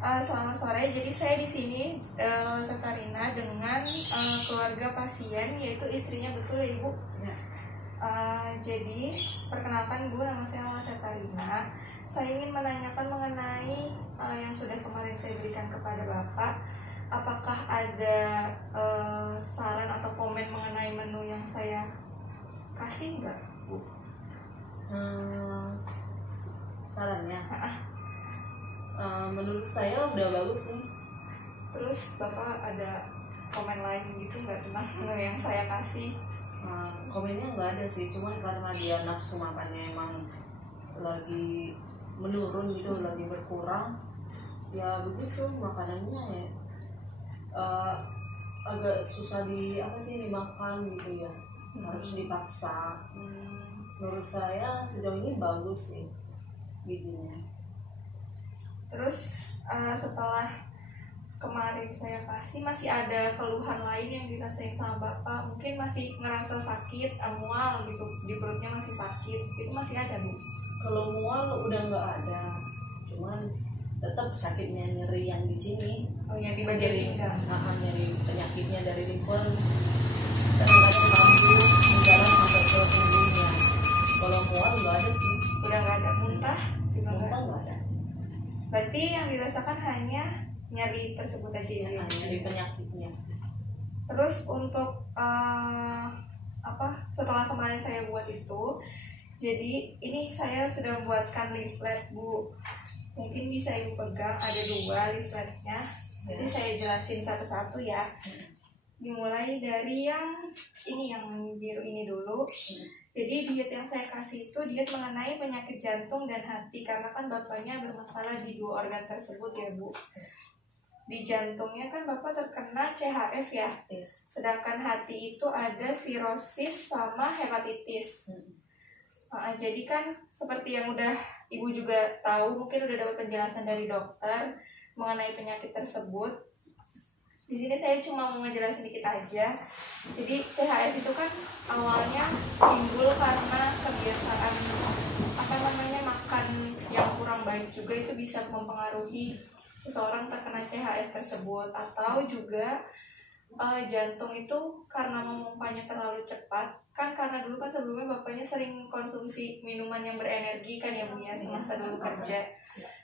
Selamat sore. Jadi saya di sini Lola Satarina dengan keluarga pasien, yaitu istrinya, betul ya Ibu? Ya. Jadi perkenalkan Bu, nama saya Lola Satarina. Saya ingin menanyakan mengenai yang sudah kemarin saya berikan kepada Bapak. Apakah ada saran atau komen mengenai menu yang saya kasih enggak, Bu? Sarannya? Menurut saya udah bagus nih. Terus Bapak ada komen lain gitu nggak tentang menu yang saya kasih? Komennya nggak ada sih, cuman karena dia nafsu makannya emang lagi menurun gitu, lagi berkurang. Ya begitu makanannya ya, agak susah dimakan gitu ya, harus dipaksa. Menurut saya sejauh ini bagus sih gizinya. Terus setelah kemarin saya kasih, masih ada keluhan lain yang dirasain sama Bapak? Mungkin masih ngerasa sakit, mual gitu, di perutnya masih sakit, itu masih ada Bu? Kalau mual udah nggak ada, cuman tetap sakitnya, nyeri yang di sini. Oh, yang di bagian pinggang. Nyeri penyakitnya dari liver, kadang-kadang lambung menjalar sampai ke punggungnya. Kalau mual nggak ada sih. Udah nggak ada. Muntah juga nggak ada. Berarti yang dirasakan hanya nyeri tersebut aja ya? Nyeri penyakitnya. Terus untuk setelah kemarin saya buat itu, jadi ini saya sudah membuatkan leaflet Bu. Mungkin bisa Ibu pegang, ada 2 leafletnya. Jadi saya jelasin satu-satu ya. Dimulai dari yang ini, yang biru ini dulu. Jadi diet yang saya kasih itu diet mengenai penyakit jantung dan hati, karena kan bapaknya bermasalah di 2 organ tersebut ya Bu. Di jantungnya kan Bapak terkena CHF ya, sedangkan hati itu ada sirosis sama hepatitis. Jadi kan seperti yang udah Ibu juga tahu, mungkin udah dapat penjelasan dari dokter mengenai penyakit tersebut. Di sini saya cuma mau ngejelasin dikit aja. Jadi CHF itu kan awalnya timbul karena kebiasaan makan yang kurang baik, juga itu bisa mempengaruhi seseorang terkena CHF tersebut. Atau juga jantung itu karena memompanya terlalu cepat, kan karena dulu kan sebelumnya bapaknya sering konsumsi minuman yang berenergi kan ya Bu ya, semasa dulu kerja.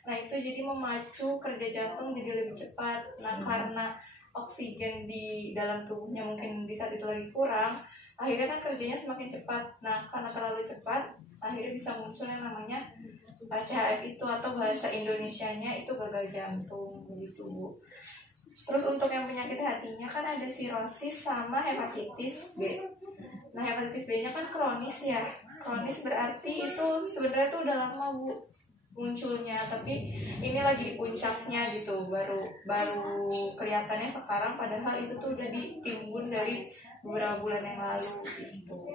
Nah itu jadi memacu kerja jantung jadi lebih cepat. Nah karena oksigen di dalam tubuhnya mungkin di saat itu lagi kurang, akhirnya kan kerjanya semakin cepat. Nah karena terlalu cepat, akhirnya bisa muncul yang namanya CHF itu, atau bahasa Indonesianya itu gagal jantung begitu Bu. Terus untuk yang penyakit hatinya kan ada sirosis sama hepatitis B. Nah hepatitis B nya kan kronis ya. Kronis berarti itu sebenarnya tuh udah lama Bu munculnya, tapi ini lagi puncaknya gitu, baru kelihatannya sekarang, padahal itu tuh udah ditimbun dari beberapa bulan yang lalu gitu.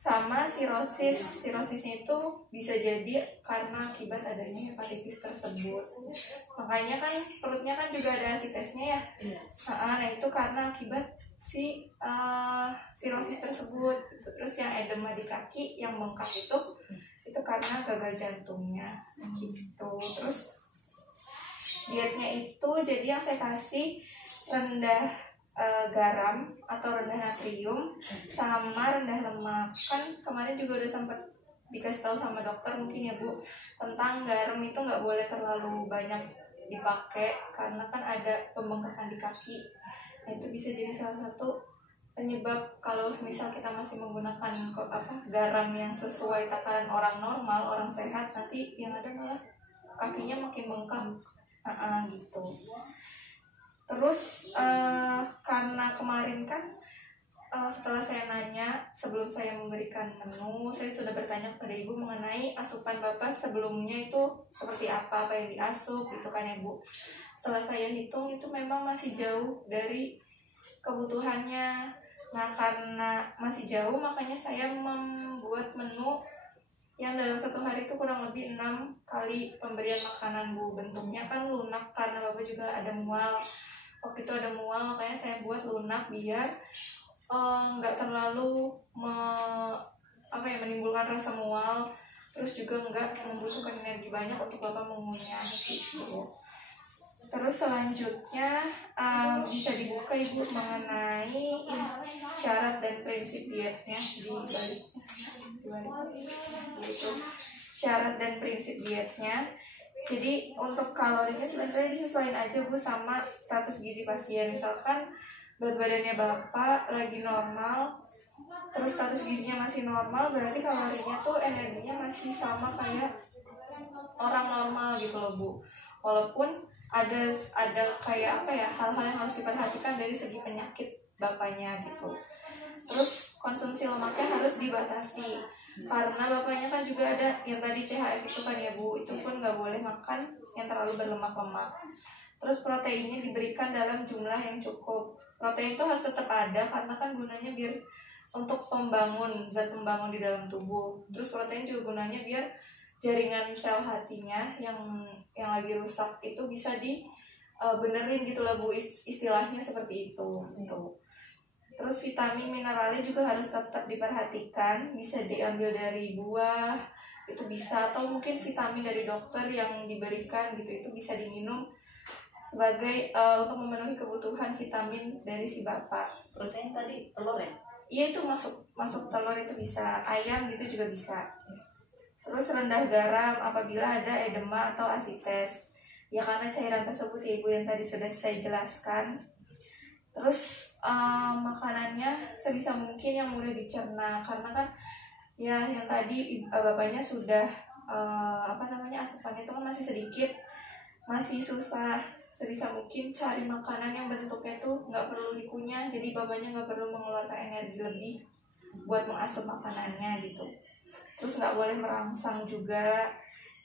Sama sirosisnya itu bisa jadi karena akibat adanya hepatitis tersebut. Makanya kan perutnya kan juga ada asitesnya ya. Nah itu karena akibat sirosis tersebut. Terus yang edema di kaki, yang bengkak itu karena gagal jantungnya gitu. Terus dietnya itu jadi yang saya kasih rendah garam atau rendah natrium sama rendah lemak. Kan kemarin juga udah sempat dikasih tahu sama dokter mungkin ya Bu, tentang garam itu nggak boleh terlalu banyak dipakai karena kan ada pembengkakan di kaki. Nah itu bisa jadi salah satu penyebab kalau misal kita masih menggunakan garam yang sesuai takaran orang normal, orang sehat, nanti yang ada malah kakinya makin bengkak gitu. Terus karena kemarin kan setelah saya nanya, sebelum saya memberikan menu, saya sudah bertanya kepada Ibu mengenai asupan Bapak sebelumnya itu seperti apa yang diasup gitu kan ya Bu. Setelah saya hitung itu memang masih jauh dari kebutuhannya. Nah karena masih jauh, makanya saya membuat menu yang dalam 1 hari itu kurang lebih 6 kali pemberian makanan Bu. Bentuknya kan lunak karena Bapak juga ada mual. Waktu itu ada mual, makanya saya buat lunak biar nggak terlalu menimbulkan rasa mual, terus juga nggak membutuhkan energi banyak untuk Bapak mengunyah gitu. Terus selanjutnya bisa dibuka Ibu mengenai syarat dan prinsip dietnya di balik gitu. Syarat dan prinsip dietnya. Jadi untuk kalorinya sebenarnya disesuaikan aja Bu sama status gizi pasien. Misalkan berat badannya Bapak lagi normal, terus status gizinya masih normal, berarti kalorinya tuh energinya masih sama kayak orang normal gitu loh Bu. Walaupun ada kayak apa ya, hal-hal yang harus diperhatikan dari segi penyakit bapaknya gitu. Terus konsumsi lemaknya harus dibatasi karena bapaknya kan juga ada yang tadi CHF itu kan ya Bu, itu pun nggak boleh makan yang terlalu berlemak-lemak. Terus proteinnya diberikan dalam jumlah yang cukup. Protein itu harus tetap ada karena kan gunanya biar untuk pembangun, zat pembangun di dalam tubuh. Terus protein juga gunanya biar jaringan sel hatinya yang lagi rusak itu bisa benerin gitu lah Bu, istilahnya seperti itu gitu. Terus vitamin mineralnya juga harus tetap diperhatikan, bisa diambil dari buah itu bisa, atau mungkin vitamin dari dokter yang diberikan gitu, itu bisa diminum sebagai untuk memenuhi kebutuhan vitamin dari si bapak. Protein tadi telur ya? Iya, itu masuk telur, itu bisa, ayam gitu juga bisa. Terus rendah garam apabila ada edema atau asites, ya karena cairan tersebut ya Ibu yang tadi sudah saya jelaskan. Terus makanannya sebisa mungkin yang mudah dicerna, karena kan ya yang tadi bapaknya sudah asupannya itu kan masih sedikit, masih susah. Sebisa mungkin cari makanan yang bentuknya tuh nggak perlu dikunyah, jadi bapaknya nggak perlu mengeluarkan energi lebih buat mengasup makanannya gitu. Terus nggak boleh merangsang juga,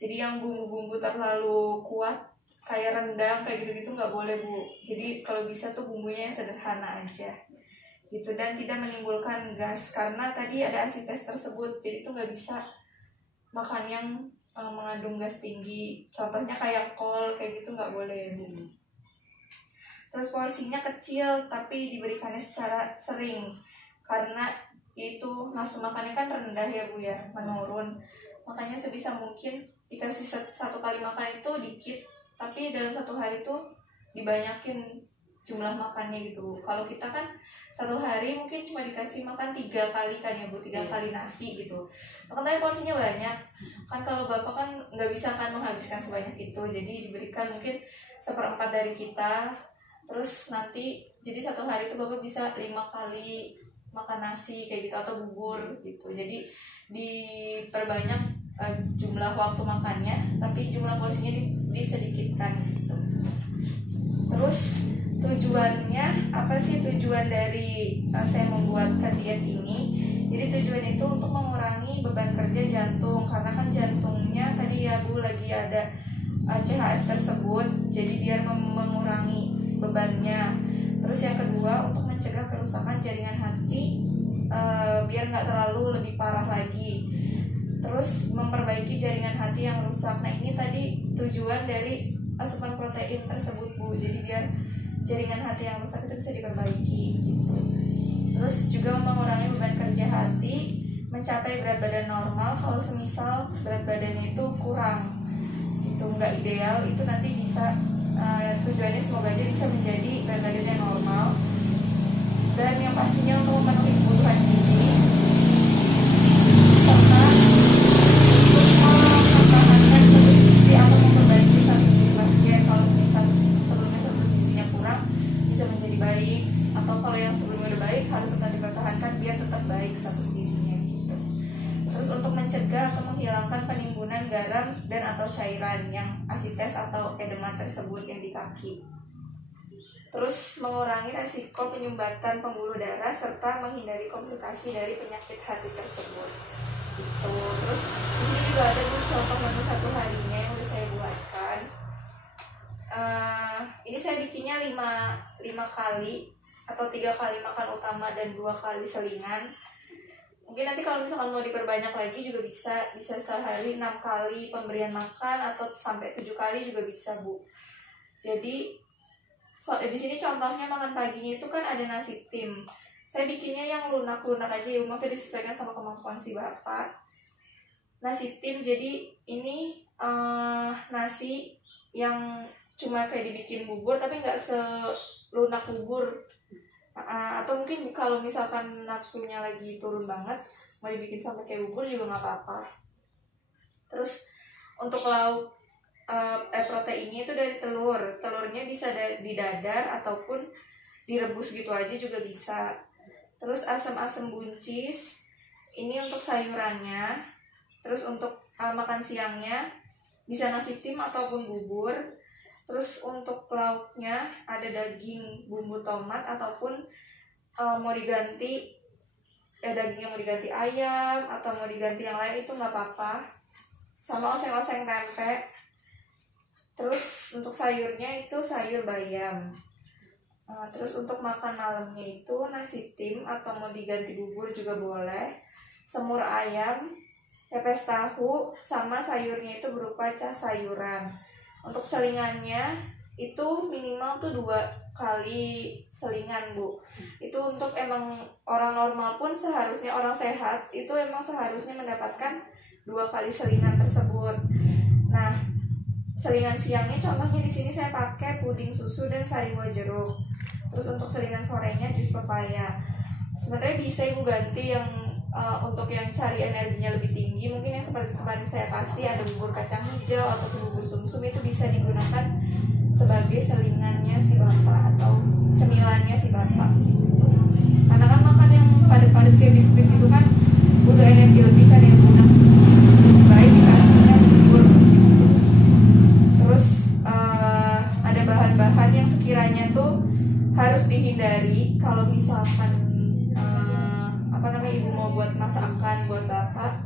jadi yang bumbu-bumbu terlalu kuat kayak rendang kayak gitu-gitu nggak boleh Bu. Jadi kalau bisa tuh bumbunya yang sederhana aja gitu, dan tidak menimbulkan gas karena tadi ada asites tersebut. Jadi itu nggak bisa makan yang mengandung gas tinggi, contohnya kayak kol kayak gitu nggak boleh Bu. Terus porsinya kecil tapi diberikannya secara sering karena itu nafsu makannya kan rendah ya Bu ya, menurun. Makanya sebisa mungkin dikasih satu kali makan itu dikit, tapi dalam satu hari tuh dibanyakin jumlah makannya gitu. Kalau kita kan satu hari mungkin cuma dikasih makan 3 kali kan ya Bu, 3 kali nasi gitu. Makanya porsinya banyak. Kan kalau bapak kan nggak bisa kan menghabiskan sebanyak itu, jadi diberikan mungkin 1/4 dari kita. Terus nanti jadi satu hari itu bapak bisa 5 kali makan nasi kayak gitu atau bubur gitu. Jadi diperbanyak jumlah waktu makannya, tapi jumlah porsinya disedikitkan gitu. Terus tujuannya apa sih, tujuan dari saya membuatkan diet ini? Jadi tujuan itu untuk mengurangi beban kerja jantung, karena kan jantungnya tadi ya Bu lagi ada CHF tersebut, jadi biar mengurangi bebannya. Terus yang kedua untuk mencegah kerusakan jaringan hati biar nggak terlalu lebih parah lagi. Terus memperbaiki jaringan hati yang rusak. Nah ini tadi tujuan dari asupan protein tersebut Bu, jadi biar jaringan hati yang rusak itu bisa diperbaiki gitu. Terus juga mengurangi beban kerja hati, mencapai berat badan normal. Kalau semisal berat badannya itu kurang, itu nggak ideal, itu nanti bisa tujuannya semoga aja bisa menjadi berat badan yang normal. Dan yang pastinya untuk memenuhi kebutuhan gizi serta mempertahankan status gizi atau memperbaiki status gizi pasien. Kalau semisal sebelumnya status gizinya kurang, bisa menjadi baik, atau kalau yang sebelumnya udah baik harus tetap dipertahankan biar tetap baik status gizinya gitu. Terus untuk mencegah atau menghilangkan penimbunan garam dan atau cairan yang asites atau edema tersebut yang di kaki. Terus mengurangi resiko penyumbatan pembuluh darah serta menghindari komplikasi dari penyakit hati tersebut. Gitu. Terus di sini juga ada contoh menu satu harinya yang udah saya buatkan. Ini saya bikinnya 5 kali atau 3 kali makan utama dan 2 kali selingan. Mungkin nanti kalau misalkan mau diperbanyak lagi juga bisa sehari 6 kali pemberian makan atau sampai 7 kali juga bisa Bu. Jadi di sini contohnya makan paginya itu kan ada nasi tim. Saya bikinnya yang lunak-lunak aja ya, maksudnya disesuaikan sama kemampuan si bapak. Nasi tim, jadi ini nasi yang cuma kayak dibikin bubur tapi nggak selunak bubur. Atau mungkin kalau misalkan nafsunya lagi turun banget mau dibikin sampai kayak bubur juga nggak apa-apa. Terus untuk lauk proteinnya itu dari telurnya bisa didadar ataupun direbus gitu aja juga bisa. Terus asam buncis ini untuk sayurannya. Terus untuk makan siangnya bisa nasi tim ataupun bubur. Terus untuk lauknya ada daging bumbu tomat ataupun mau diganti dagingnya mau diganti ayam atau mau diganti yang lain itu nggak apa-apa. Sama oseng-oseng tempe. Terus untuk sayurnya itu sayur bayam. Terus untuk makan malamnya itu nasi tim atau mau diganti bubur juga boleh. Semur ayam, pepes tahu, sama sayurnya itu berupa sayuran. Untuk selingannya itu minimal tuh 2 kali selingan, Bu. Itu untuk emang orang normal pun seharusnya, orang sehat itu emang seharusnya mendapatkan 2 kali selingan tersebut. Nah, selingan siangnya contohnya di sini saya pakai puding susu dan sari buah jeruk. Terus untuk selingan sorenya jus pepaya. Sebenarnya bisa Ibu ganti yang untuk yang cari energinya lebih tinggi, mungkin yang seperti kemarin saya kasih ada bubur kacang hijau atau bubur sumsum, itu bisa digunakan sebagai selingannya si bapak atau cemilannya si bapak gitu. Karena kan makan yang padat-padat kayak biskuit itu kan butuh energi lebih kan yang guna. Baik dikasihnya bubur gitu. Terus ada bahan-bahan yang sekiranya tuh harus dihindari kalau misalkan Ibu mau buat masakan buat bapak.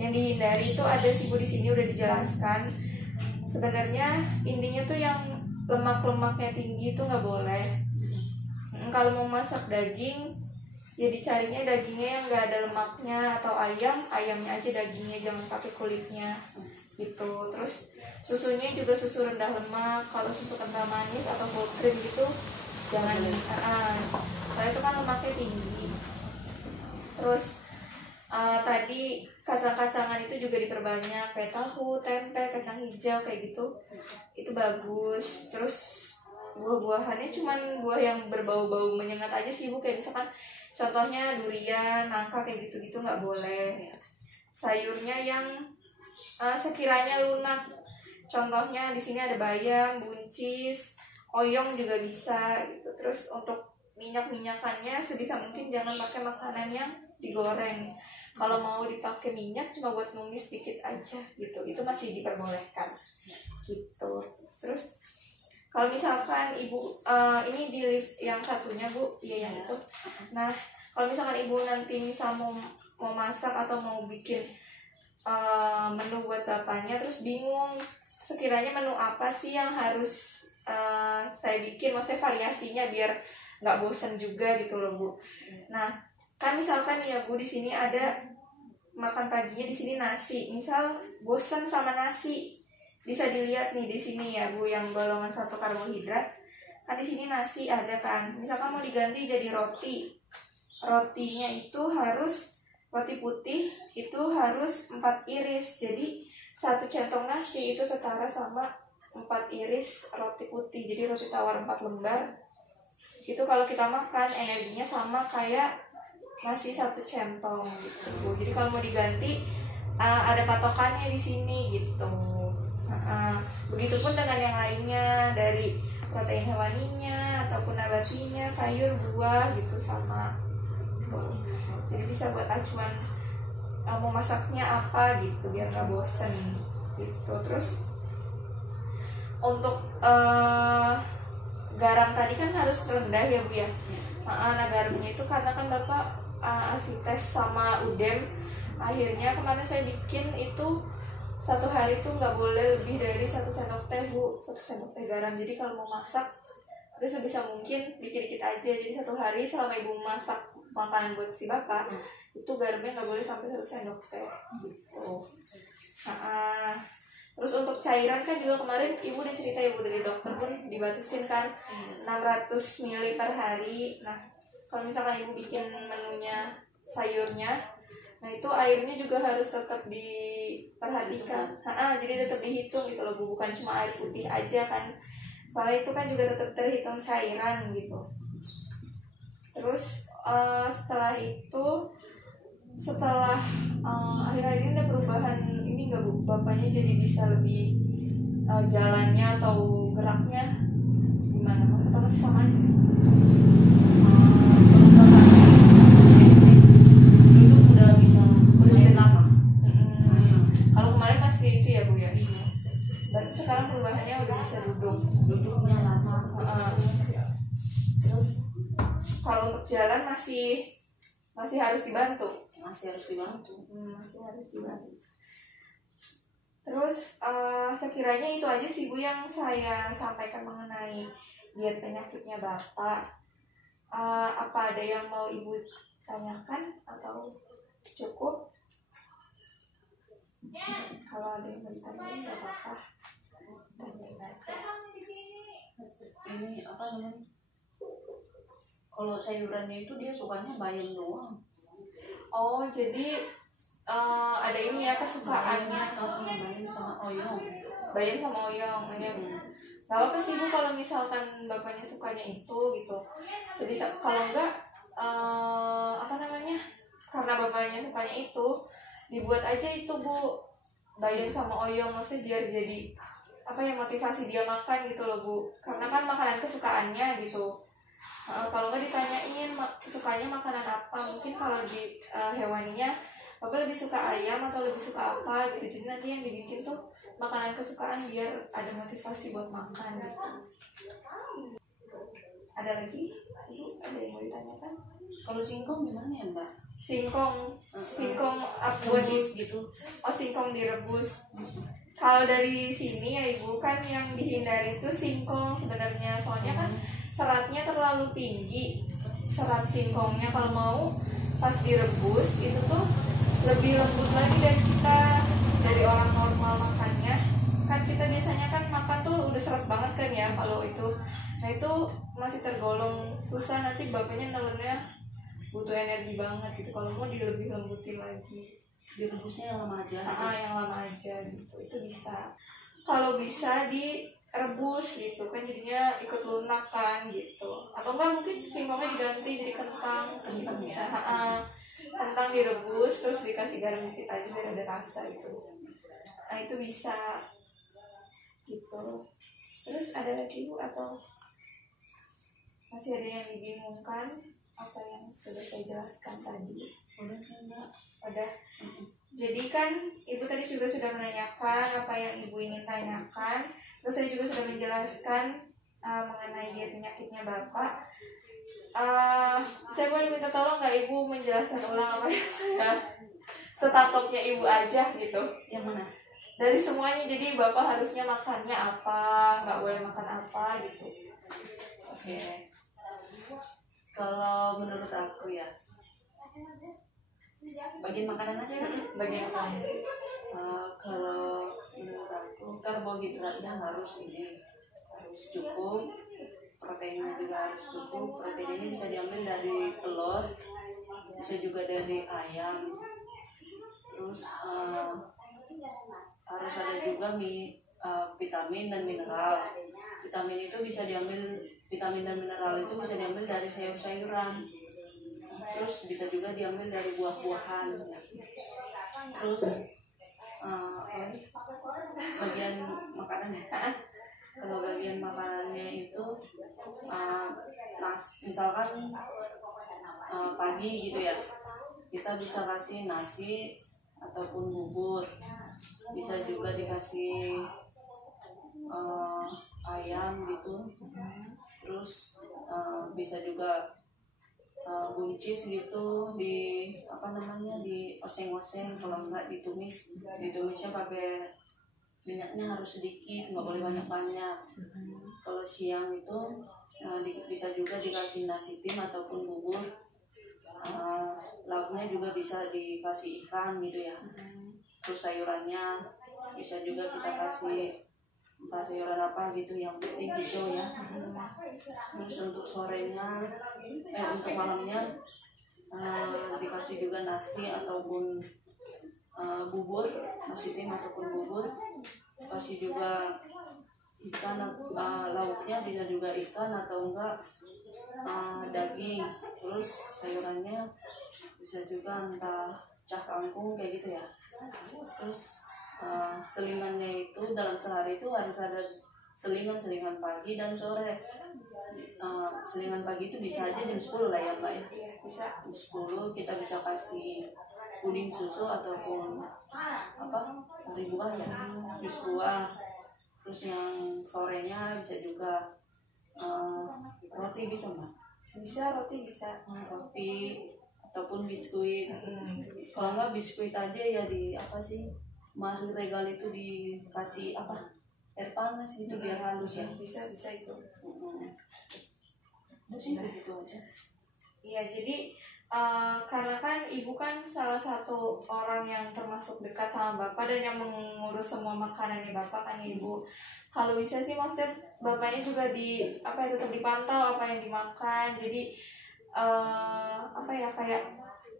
Yang dihindari itu ada sih Bu, di sini udah dijelaskan. Sebenarnya intinya tuh yang lemak-lemaknya tinggi itu nggak boleh. Kalau mau masak daging ya dicarinya dagingnya yang nggak ada lemaknya, atau ayamnya aja dagingnya, jangan pakai kulitnya gitu. Terus susunya juga susu rendah lemak. Kalau susu kental manis atau full cream gitu jangan, soalnya itu kan lemaknya tinggi. Terus tadi kacang-kacangan itu juga diperbanyak, kayak tahu, tempe, kacang hijau kayak gitu, itu bagus. Terus buah-buahannya cuman buah yang berbau-bau menyengat aja sih Bu, kayak misalkan contohnya durian, nangka kayak gitu-gitu nggak boleh. Sayurnya yang sekiranya lunak, contohnya di sini ada bayam, buncis, oyong juga bisa gitu. Terus untuk minyakannya sebisa mungkin jangan pakai makanan yang digoreng. Kalau mau dipakai minyak cuma buat numis dikit aja gitu, itu masih diperbolehkan gitu. Terus kalau misalkan Ibu ini di lift yang satunya Bu, ya yang itu. Nah, kalau misalkan Ibu nanti misal mau masak atau mau bikin menu buat bapaknya, terus bingung sekiranya menu apa sih yang harus saya bikin, maksudnya variasinya biar nggak bosan juga gitu loh Bu. Nah, kan misalkan ya Bu, di sini ada makan paginya di sini nasi, misal bosan sama nasi, bisa dilihat nih di sini ya Bu, yang golongan 1 karbohidrat. Kan di sini nasi ada kan, misalkan mau diganti jadi roti. Rotinya itu harus roti putih, itu harus 4 iris. Jadi 1 centong nasi itu setara sama 4 iris roti putih. Jadi roti tawar 4 lembar itu kalau kita makan energinya sama kayak nasi 1 centong gitu. Jadi kalau mau diganti ada patokannya di sini gitu. Begitupun dengan yang lainnya, dari protein hewaninya ataupun nabatinya, sayur, buah gitu sama. Jadi bisa buat acuan mau masaknya apa gitu biar nggak bosen gitu. Terus untuk garam tadi kan harus rendah ya Bu ya. Nah garamnya itu karena kan Bapak ASI tes sama UDEM, akhirnya kemarin saya bikin itu 1 hari tuh nggak boleh lebih dari 1 sendok teh Bu, 1 sendok teh garam. Jadi kalau mau masak itu sebisa mungkin dikit-dikit aja. Jadi 1 hari selama Ibu masak makanan buat si Bapak itu garamnya nggak boleh sampai 1 sendok teh gitu. Terus untuk cairan kan juga kemarin Ibu udah cerita ya Bu, dari dokter pun dibatasin kan 600 ml per hari. Nah kalau misalkan Ibu bikin menunya sayurnya, nah itu airnya juga harus tetap diperhatikan. Jadi tetap dihitung gitu loh Bu, bukan cuma air putih aja kan. soalnya itu kan juga tetap terhitung cairan gitu. Terus setelah itu, setelah akhir-akhir ini ada perubahan ini nggak Bu, bapaknya jadi bisa lebih jalannya atau geraknya gimana atau masih sama aja? Itu udah bisa lumayan lama. Kalau kemarin masih itu ya Bu ya. Berarti sekarang perubahannya udah bisa Duduknya lama. Terus kalau untuk jalan masih harus dibantu. Masih harus dibantu. Terus sekiranya itu aja sih Bu yang saya sampaikan mengenai diet penyakitnya Bapak. Apa ada yang mau Ibu tanyakan atau cukup? Kalau ada yang mau ditanyain nggak apa-apa, tanyain aja. Ini apa namanya? Kalau sayurannya itu dia sukanya bayam doang. Oh, jadi ada ini ya kesukaannya. Bayam sama oyong. Bayam sama oyong. Gak apa sih Bu kalau misalkan bapaknya sukanya itu gitu. Kalau enggak apa namanya? Karena bapaknya sukanya itu, dibuat aja itu Bu, bayam sama oyong, maksudnya biar jadi apa ya, motivasi dia makan gitu loh Bu. Karena kan makanan kesukaannya gitu. Kalau nggak ditanyain sukanya makanan apa, mungkin kalau di hewaninya Bapak lebih suka ayam atau lebih suka apa gitu. Jadi nanti yang dibikin tuh makanan kesukaan biar ada motivasi buat makan gitu. Ada lagi? Ibu ada yang mau ditanyakan? Kalau singkong gimana ya Mbak? Singkong buat gitu. Oh, singkong direbus. Kalau dari sini ya Ibu, kan yang dihindari itu singkong sebenarnya, soalnya kan seratnya terlalu tinggi. Serat singkongnya kalau mau pas direbus itu tuh lebih lembut lagi dari orang normal makannya. Kan kita biasanya kan makan tuh udah seret banget kan ya kalau itu. Nah itu masih tergolong susah, nanti bapaknya nelennya butuh energi banget gitu. Kalau mau lebih lembutin lagi, Direbusnya yang lama aja. yang lama aja gitu. Itu bisa. Kalau bisa direbus gitu kan jadinya ikut lunak kan gitu. Atau enggak mungkin singkongnya diganti jadi kentang bisa. Kentang direbus terus dikasih garam dikit aja biar ada rasa gitu. Nah itu bisa gitu. Terus ada lagi Bu atau masih ada yang dibingungkan apa yang sudah saya jelaskan tadi? Udah. Jadi kan Ibu tadi juga sudah menanyakan apa yang Ibu ingin tanyakan. Terus saya juga sudah menjelaskan mengenai diet penyakitnya Bapak. Saya boleh minta tolong nggak Ibu menjelaskan ulang apa yang saya setangkapnya Ibu aja gitu? Yang mana? Dari semuanya, jadi Bapak harusnya makannya apa, nggak boleh makan apa gitu. Oke. Kalau menurut aku ya, bagian makanan aja kan? Bagian makanan. Kalau menurut aku karbohidratnya harus cukup, proteinnya juga harus cukup. Protein ini bisa diambil dari telur, bisa juga dari ayam. Terus harus ada juga vitamin dan mineral. Vitamin dan mineral itu bisa diambil dari sayur-sayuran. Terus bisa juga diambil dari buah-buahan. Terus bagian makanannya. Kalau bagian makanannya itu misalkan pagi gitu ya, kita bisa kasih nasi ataupun bubur, bisa juga dikasih ayam gitu. Terus bisa juga buncis gitu, di oseng-oseng, kalau enggak ditumisnya pakai minyaknya harus sedikit, nggak boleh banyak-banyak. Kalau siang itu bisa juga dikasih nasi tim ataupun bubur. Lauknya juga bisa dikasih ikan gitu ya. Terus sayurannya bisa juga kita kasih entah sayuran apa gitu, yang penting gitu ya. Terus untuk untuk malamnya dikasih juga nasi ataupun bubur, nasi tim ataupun bubur. Kasih juga ikan, lauknya bisa juga ikan atau enggak daging. Terus sayurannya bisa juga entah cah kangkung kayak gitu ya. Terus selingannya itu dalam sehari itu harus ada selingan pagi dan sore. Selingan pagi itu bisa aja jam 10 lah ya Mbak ya. Iya, bisa. Jam 10 kita bisa kasih puding susu ataupun sari buah ya, jus buah. Terus yang sorenya bisa juga roti bisa Mbak. Bisa, roti bisa. Roti ataupun biskuit. Bisa. Kalau enggak biskuit aja ya di Marie Regal itu dikasih air panas itu biar halus ya. Bisa itu. Terus gitu aja. Iya, jadi karena kan ibu kan salah satu orang yang termasuk dekat sama bapak dan yang mengurus semua makanannya bapak kan ibu. Kalau bisa sih maksudnya bapaknya juga tetap dipantau apa yang dimakan. Jadi kayak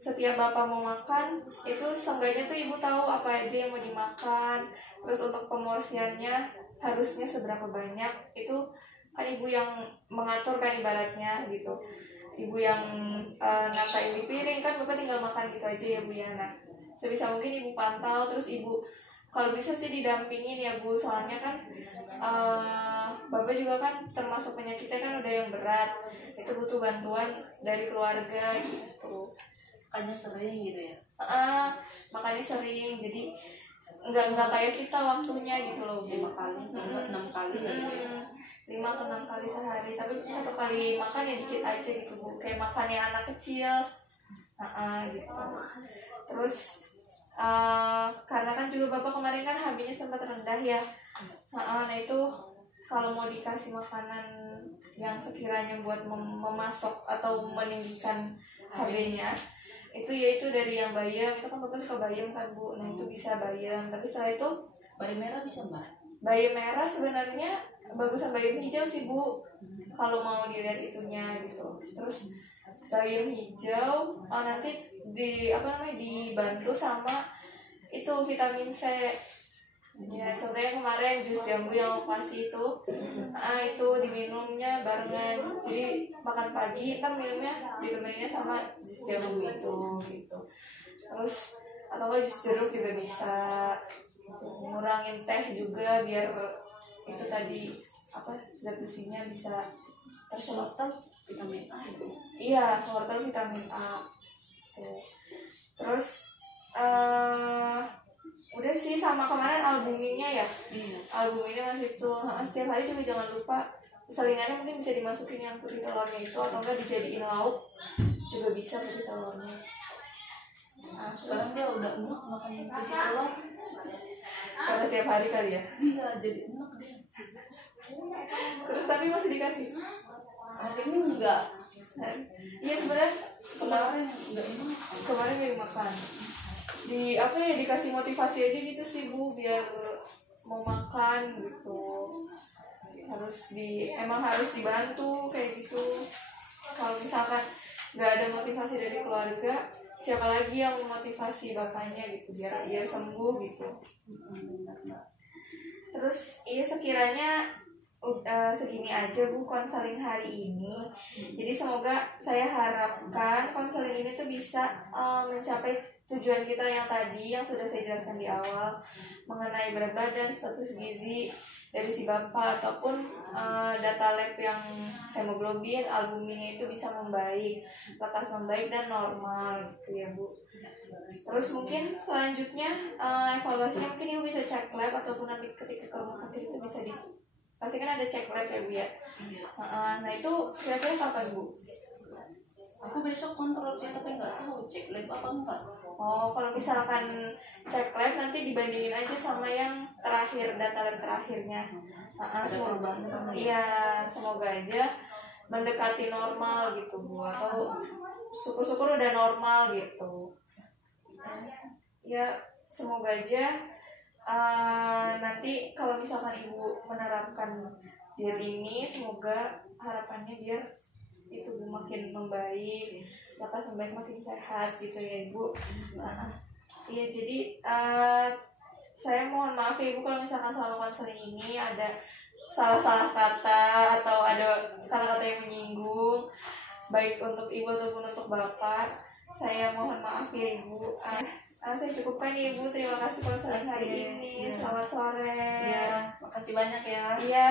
setiap bapak mau makan itu seenggaknya tuh ibu tahu apa aja yang mau dimakan. Terus untuk pemorsiannya harusnya seberapa banyak itu kan ibu yang mengatur kan ibaratnya gitu. Ibu yang natain di piring kan bapak tinggal makan gitu aja ya bu ya. Nah sebisa mungkin ibu pantau, terus ibu kalau bisa sih didampingin ya bu, soalnya kan bapak juga kan termasuk penyakitnya kan udah yang berat, itu butuh bantuan dari keluarga gitu. Makanya sering gitu ya. Makanya sering, jadi nggak kayak kita waktunya gitu loh bu. 5 kali, 6 kali gitu ya. 5 atau 6 kali sehari, tapi 1 kali makan ya dikit aja gitu bu, kayak makannya anak kecil. Gitu. Terus karena kan juga bapak kemarin kan HB-nya sempat rendah ya. Nah itu kalau mau dikasih makanan yang sekiranya buat memasok atau meninggikan HB-nya itu dari yang bayam, itu kan bapak suka bayam kan bu. Nah itu bisa bayam, tapi setelah itu bayam merah bisa Mbak? Bayam merah sebenarnya bagusan bayam hijau sih bu, kalau mau dilihat itunya gitu. Terus bayam hijau nanti dibantu sama itu vitamin C ya. Contohnya kemarin jus jambu yang aku kasih itu itu diminumnya barengan, jadi makan pagi ntar minumnya ditemeninnya sama jus jambu itu gitu. Terus atau jus jeruk juga bisa, ngurangin teh juga biar itu tadi zat besinya bisa terserap. Vitamin A itu. Iya, wortel vitamin A. Terus udah sih, sama kemarin albuminnya ya. Iya. Albuminnya masih tuh. Setiap hari juga jangan lupa selingannya mungkin bisa dimasukin yang putih telurnya itu, atau enggak dijadiin lauk juga bisa putih telurnya. Sekarang dia udah enak makan putih telur. Karena tiap hari kali ya. Iya, jadi enak dia. Terus tapi masih dikasih. Hari ini enggak. Iya sebenarnya Kemarin enggak enak. Kemarin nggak dimakan. Dikasih motivasi aja gitu sih bu, biar mau makan gitu. Emang harus dibantu kayak gitu. Kalau misalkan nggak ada motivasi dari keluarga, siapa lagi yang memotivasi bapaknya gitu biar sembuh gitu. Terus sekiranya segini aja bu konseling hari ini. Jadi semoga, saya harapkan konseling ini tuh bisa mencapai tujuan kita yang tadi yang sudah saya jelaskan di awal, mengenai berat badan, status gizi dari si bapak, ataupun data lab yang hemoglobin, albuminnya itu bisa membaik, lekas membaik dan normal gitu ya bu. Terus mungkin selanjutnya evaluasinya mungkin ibu bisa cek lab, ataupun nanti ketika ke rumah sakit itu bisa pasti kan ada cek lab ya bu ya. Iya. Nah itu kira-kira kapan bu? Aku besok kontrol sih, tapi nggak tahu cek lab apa enggak. Oh, kalau misalkan cek lab nanti dibandingin aja sama yang terakhir, data lab terakhirnya. Iya, semoga aja mendekati normal gitu bu, atau syukur-syukur udah normal gitu. Ya semoga aja nanti kalau misalkan ibu menerapkan diet ini, semoga harapannya biar itu makin membaik, lekas membaik, makin sehat gitu ya ibu. Iya jadi saya mohon maaf ya ibu kalau misalkan selama konseling ini ada salah-salah kata atau ada kata-kata yang menyinggung baik untuk ibu ataupun untuk bapak, saya mohon maaf ya ibu. Saya cukupkan ya ibu, terima kasih konseling hari ini. Selamat sore. Iya, makasih banyak ya. Iya.